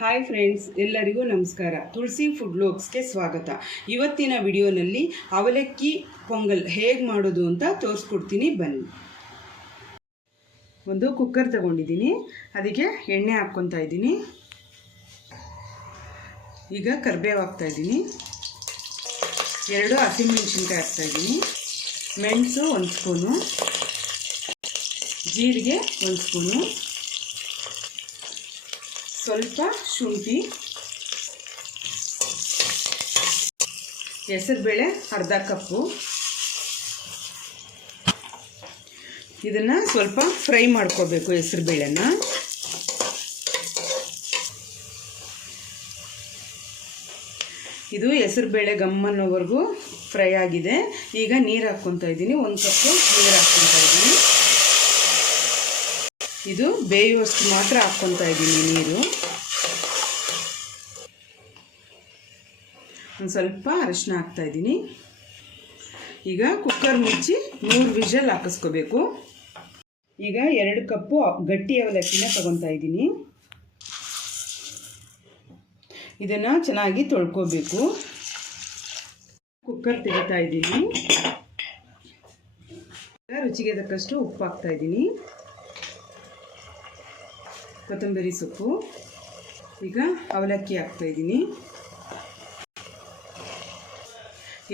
Hi friends, ಎಲ್ಲರಿಗೂ ನಮಸ್ಕಾರ. ತುಳಸಿ food ವ್ಲಾಗ್ಸ್ಗೆ ಸ್ವಾಗತ. ಇವತ್ತಿನ ವಿಡಿಯೋನಲ್ಲಿ ಅವಲಕ್ಕಿ ಪೊಂಗಲ್ ಹೇಗೆ ಮಾಡೋದು ಅಂತ ತೋರಿಸ್ಕೊಡ್ತೀನಿ, ಬನ್ನಿ. ಒಂದು ಕುಕ್ಕರ್ ತಗೊಂಡಿದ್ದೀನಿ, ಅದಕ್ಕೆ ಎಣ್ಣೆ ಹಾಕ್ಕೊತಾ ಇದ್ದೀನಿ. ಈಗ ಕರಿಬೇವು ಹಾಕ್ತಾಯಿದ್ದೀನಿ, 2 ಹಸಿಮೆಣಸಿನ್ಕಾಯಿ ಹಾಕ್ತಾಯಿದ್ದೀನಿ, ಮೆಣಸು 1 ಸ್ಪೂನು, ಜೀರಿಗೆ 1 ಸ್ಪೂನು, ಸ್ವಲ್ಪ ಶುಂಠಿ, ಹೆಸರುಬೇಳೆ ಅರ್ಧ ಕಪ್ಪು. ಇದನ್ನು ಸ್ವಲ್ಪ ಫ್ರೈ ಮಾಡ್ಕೋಬೇಕು. ಹೆಸರುಬೇಳೆನ ಇದು ಹೆಸರುಬೇಳೆ ಗಮ್ಮನ್ನೋವರೆಗೂ ಫ್ರೈ ಆಗಿದೆ. ಈಗ ನೀರು ಹಾಕ್ಕೊತಾ ಇದ್ದೀನಿ, 1 ಕಪ್ಪು ನೀರು ಹಾಕ್ಕೊತಾ ಇದ್ದೀನಿ. ಇದು ಬೇಯುವಷ್ಟು ಮಾತ್ರ ಹಾಕ್ಕೊತಾ ಇದ್ದೀನಿ ನೀರು. ಒಂದು ಸ್ವಲ್ಪ ಅರಿಶಿನ ಹಾಕ್ತಾಯಿದ್ದೀನಿ. ಈಗ ಕುಕ್ಕರ್ ಮುಚ್ಚಿ 3 ವಿಷಲ್ ಹಾಕಿಸ್ಕೋಬೇಕು. ಈಗ 2 ಕಪ್ಪು ಗಟ್ಟಿ ಅವಲಕ್ಕಿನ ತಗೊತಾ ಇದ್ದೀನಿ. ಇದನ್ನು ಚೆನ್ನಾಗಿ ತೊಳ್ಕೊಬೇಕು. ಕುಕ್ಕರ್ ತೆಗಿತಾ ಇದ್ದೀನಿ. ರುಚಿಗೆ ತಕ್ಕಷ್ಟು ಉಪ್ಪು ಹಾಕ್ತಾಯಿದ್ದೀನಿ, ಕೊತ್ತಂಬರಿ ಸೊಪ್ಪು. ಈಗ ಅವಲಕ್ಕಿ ಹಾಕ್ತಾಯಿದ್ದೀನಿ.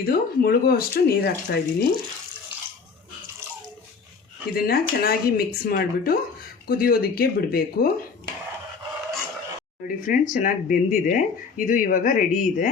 ಇದು ಮುಳುಗುವಷ್ಟು ನೀರು ಹಾಕ್ತಾಯಿದ್ದೀನಿ. ಇದನ್ನು ಚೆನ್ನಾಗಿ ಮಿಕ್ಸ್ ಮಾಡಿಬಿಟ್ಟು ಕುದಿಯೋದಕ್ಕೆ ಬಿಡಬೇಕು. ನೋಡಿ ಫ್ರೆಂಡ್ಸ್, ಚೆನ್ನಾಗಿ ಬೆಂದಿದೆ. ಇದು ಇವಾಗ ರೆಡಿ ಇದೆ.